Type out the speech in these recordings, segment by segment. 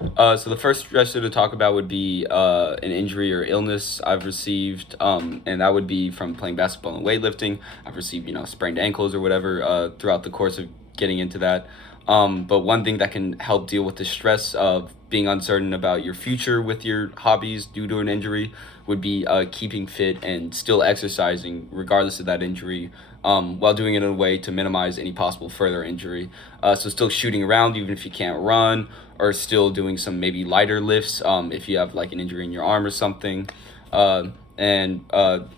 So the first stressor to talk about would be an injury or illness I've received, and that would be from playing basketball and weightlifting. I've received, sprained ankles or whatever throughout the course of getting into that. But one thing that can help deal with the stress of being uncertain about your future with your hobbies due to an injury would be keeping fit and still exercising regardless of that injury, while doing it in a way to minimize any possible further injury. So still shooting around even if you can't run, or still doing some maybe lighter lifts if you have like an injury in your arm or something. And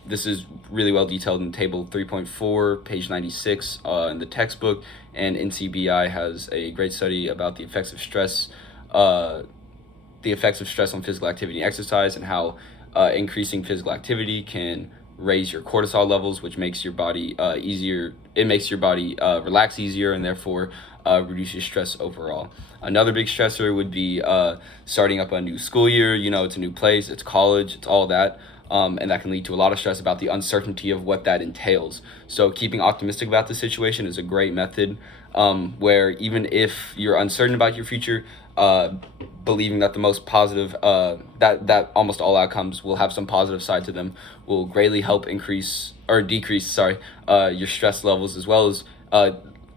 this is really well detailed in table 3.4, page 96 in the textbook. And NCBI has a great study about the effects of stress on physical activity and exercise, and how increasing physical activity can raise your cortisol levels, which makes your body easier. It makes your body relax easier, and therefore reduces stress overall. Another big stressor would be starting up a new school year. It's a new place, it's college, it's all that. And that can lead to a lot of stress about the uncertainty of what that entails. So keeping optimistic about the situation is a great method, where even if you're uncertain about your future, believing that the most positive, that almost all outcomes will have some positive side to them, will greatly help decrease your stress levels, as well as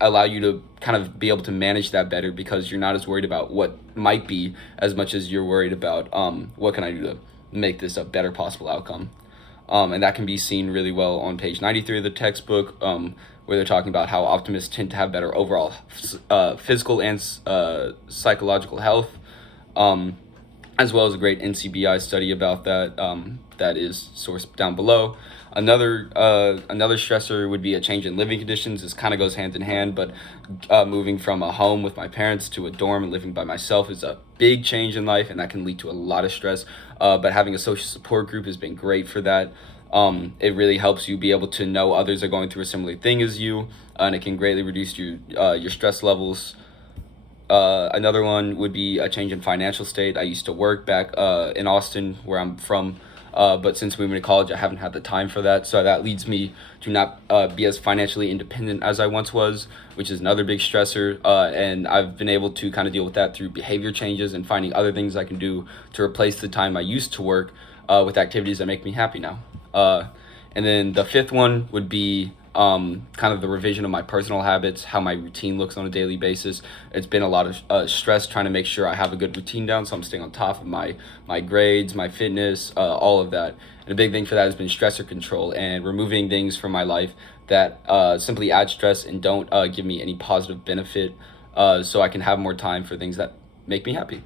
allow you to kind of be able to manage that better, because you're not as worried about what might be as much as you're worried about what can I do to make this a better possible outcome. And that can be seen really well on page 93 of the textbook, where they're talking about how optimists tend to have better overall physical and psychological health, as well as a great NCBI study about that that is sourced down below. Another stressor would be a change in living conditions. This kind of goes hand in hand, but moving from a home with my parents to a dorm and living by myself is a big change in life, and that can lead to a lot of stress. But having a social support group has been great for that. It really helps you be able to know others are going through a similar thing as you, and it can greatly reduce your stress levels. Another one would be a change in financial state. I used to work back in Austin, where I'm from, but since moving to college, I haven't had the time for that. So that leads me to not be as financially independent as I once was, which is another big stressor. And I've been able to kind of deal with that through behavior changes and finding other things I can do to replace the time I used to work with activities that make me happy now. And then the fifth one would be kind of the revision of my personal habits, how my routine looks on a daily basis. It's been a lot of stress trying to make sure I have a good routine down, so I'm staying on top of my grades, my fitness, all of that. And a big thing for that has been stressor control and removing things from my life that simply add stress and don't give me any positive benefit, so I can have more time for things that make me happy.